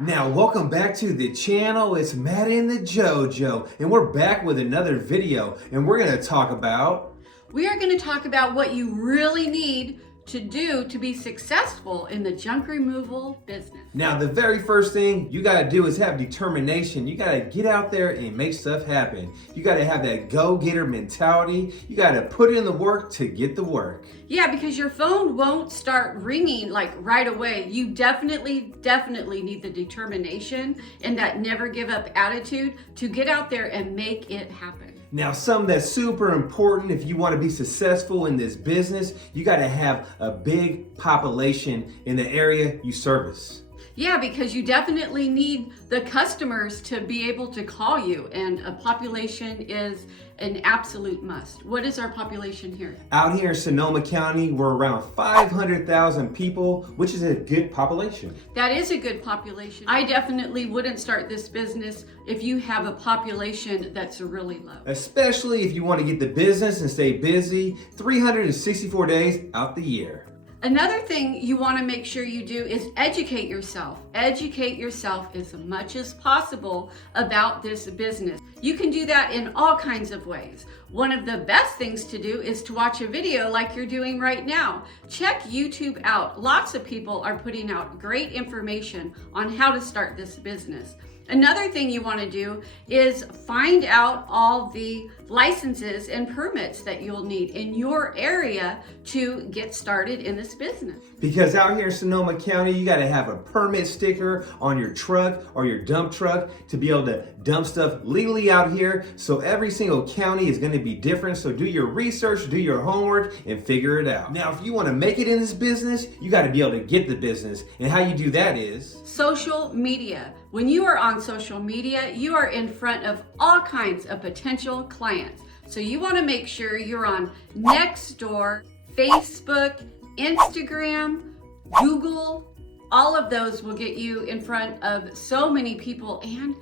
Now, welcome back to the channel. It's Matt and the JoJo, and we're back with another video, and we're going to talk about... We are going to talk about what you really need to do to be successful in the junk removal business. Now, the very first thing you got to do is have determination. You got to get out there and make stuff happen. You got to have that go-getter mentality. You got to put in the work to get the work. Yeah, because your phone won't start ringing like right away. You definitely need the determination and that never give up attitude to get out there and make it happen. Now, something that's super important if you want to be successful in this business, you got to have a big population in the area you service. Yeah, because you definitely need the customers to be able to call you, and a population is an absolute must. What is our population here? Out here in Sonoma County, we're around 500,000 people, which is a good population. That is a good population. I definitely wouldn't start this business if you have a population that's really low. Especially if you want to get the business and stay busy 364 days out the year. Another thing you want to make sure you do is educate yourself. Educate yourself as much as possible about this business. You can do that in all kinds of ways. One of the best things to do is to watch a video like you're doing right now. Check YouTube out. Lots of people are putting out great information on how to start this business. Another thing you want to do is find out all the licenses and permits that you'll need in your area to get started in this business. Because out here in Sonoma County, you got to have a permit sticker on your truck or your dump truck to be able to dump stuff legally out here. So every single county is going to be different. So do your research, do your homework, and figure it out. Now, if you want to make it in this business, you got to be able to get the business. And how you do that is... social media. When you are on social media, you are in front of all kinds of potential clients. So you want to make sure you're on Nextdoor, Facebook, Instagram, Google. All of those will get you in front of so many people, and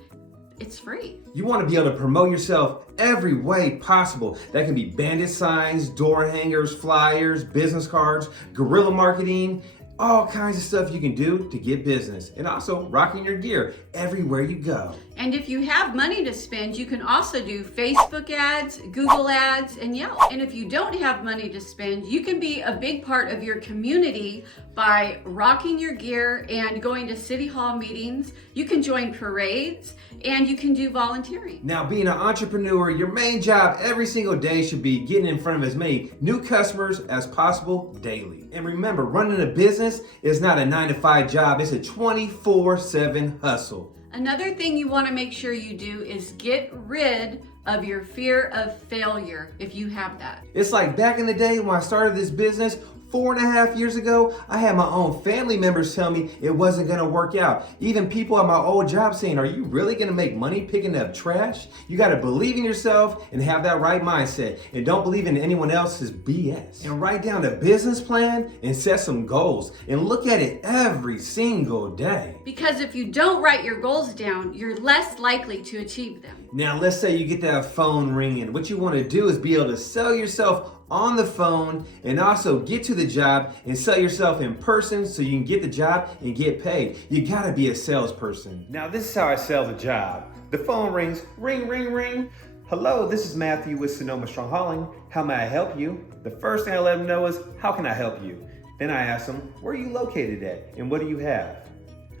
it's free. You want to be able to promote yourself every way possible. That can be bandit signs, door hangers, flyers, business cards, guerrilla marketing, all kinds of stuff you can do to get business, and also rocking your gear everywhere you go. And if you have money to spend, you can also do Facebook ads, Google ads, and Yelp. And if you don't have money to spend, you can be a big part of your community by rocking your gear and going to city hall meetings. You can join parades, and you can do volunteering. Now, being an entrepreneur, your main job every single day should be getting in front of as many new customers as possible daily. And remember, running a business is not a 9-to-5 job, it's a 24/7 hustle. Another thing you want to make sure you do is get rid of your fear of failure if you have that. It's like back in the day when I started this business, 4.5 years ago, I had my own family members tell me it wasn't gonna work out. Even people at my old job saying, are you really gonna make money picking up trash? You gotta believe in yourself and have that right mindset. And don't believe in anyone else's BS. And write down a business plan and set some goals. And look at it every single day. Because if you don't write your goals down, you're less likely to achieve them. Now, let's say you get that phone ringing. What you wanna do is be able to sell yourself on the phone and also get to the job and sell yourself in person so you can get the job and get paid. You gotta be a salesperson. Now, this is how I sell the job. The phone rings, ring, ring, ring. Hello, this is Matthew with Sonoma Strong Hauling. How may I help you? The first thing I let them know is, how can I help you? Then I ask them, where are you located at and what do you have?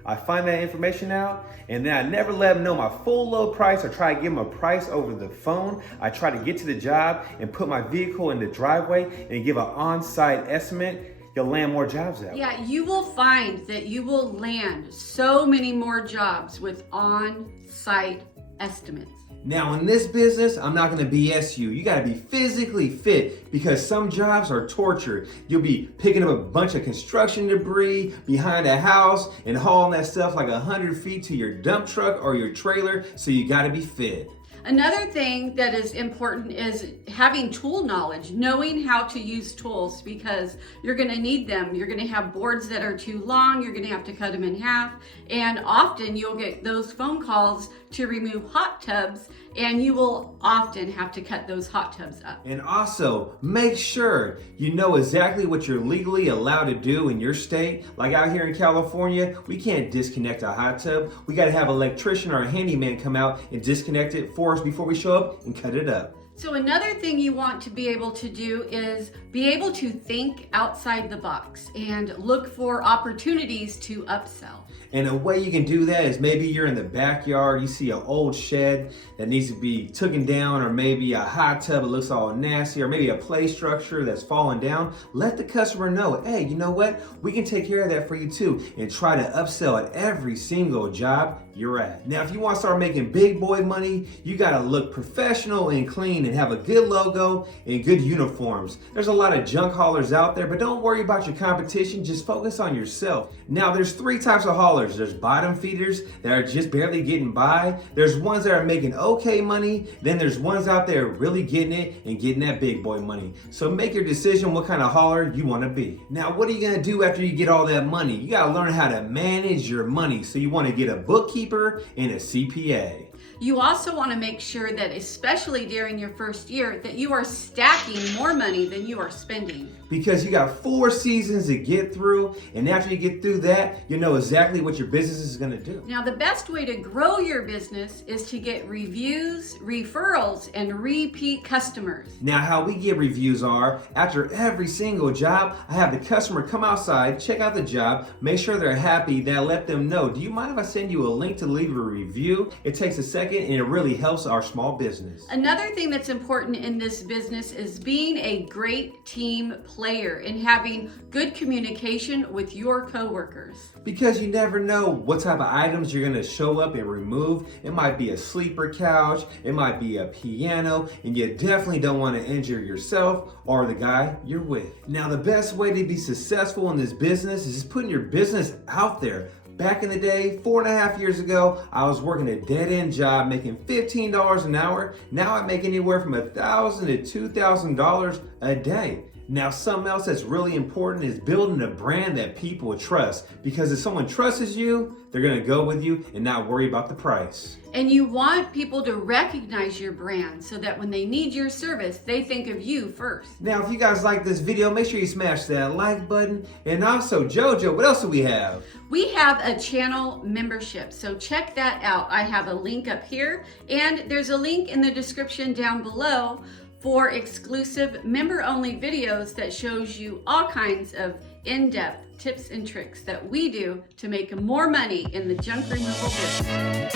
I find that information out, and then I never let them know my full load price or try to give them a price over the phone. I try to get to the job and put my vehicle in the driveway and give an on-site estimate. You'll land more jobs that way. Yeah, you will find that you will land so many more jobs with on-site estimates. Now, in this business, I'm not going to BS you. You got to be physically fit because some jobs are torture. You'll be picking up a bunch of construction debris behind a house and hauling that stuff like 100 feet to your dump truck or your trailer, so you got to be fit. Another thing that is important is having tool knowledge, knowing how to use tools, because you're going to need them. You're going to have boards that are too long. You're going to have to cut them in half. And often you'll get those phone calls to remove hot tubs, and you will often have to cut those hot tubs up. And also, make sure you know exactly what you're legally allowed to do in your state. Like out here in California, we can't disconnect a hot tub. We got to have an electrician or a handyman come out and disconnect it for us before we show up and cut it up. So another thing you want to be able to do is be able to think outside the box and look for opportunities to upsell. And a way you can do that is maybe you're in the backyard, you see an old shed that needs to be taken down, or maybe a hot tub that looks all nasty, or maybe a play structure that's fallen down. Let the customer know, hey, you know what? We can take care of that for you too, and try to upsell at every single job you're at. Now, if you want to start making big boy money, you got to look professional and clean and have a good logo and good uniforms. There's a lot of junk haulers out there, but don't worry about your competition. Just focus on yourself. Now, there's three types of haulers. There's bottom feeders that are just barely getting by. There's ones that are making okay money. Then there's ones out there really getting it and getting that big boy money. So make your decision what kind of hauler you want to be. Now, what are you going to do after you get all that money? You got to learn how to manage your money. So you want to get a bookkeeper and a CPA. You also want to make sure that, especially during your first year, that you are stacking more money than you are spending. Because you got 4 seasons to get through, and after you get through that, you know exactly what your business is going to do. Now, the best way to grow your business is to get reviews, referrals, and repeat customers. Now, how we get reviews are, after every single job, I have the customer come outside, check out the job, make sure they're happy, then I let them know, do you mind if I send you a link to leave a review? It takes a second, and it really helps our small business. Another thing that's important in this business is being a great team player and having good communication with your coworkers. Because you never know what type of items you're gonna show up and remove. It might be a sleeper couch, it might be a piano, and you definitely don't want to injure yourself or the guy you're with. Now, the best way to be successful in this business is just putting your business out there. Back in the day, 4.5 years ago, I was working a dead-end job making $15 an hour. Now I make anywhere from $1,000 to $2,000 a day. Now, something else that's really important is building a brand that people trust. Because if someone trusts you, they're gonna go with you and not worry about the price. And you want people to recognize your brand so that when they need your service, they think of you first. Now, if you guys like this video, make sure you smash that like button. And also, JoJo, what else do we have? We have a channel membership, so check that out. I have a link up here, and there's a link in the description down below for exclusive member-only videos that shows you all kinds of in-depth tips and tricks that we do to make more money in the junk removal business.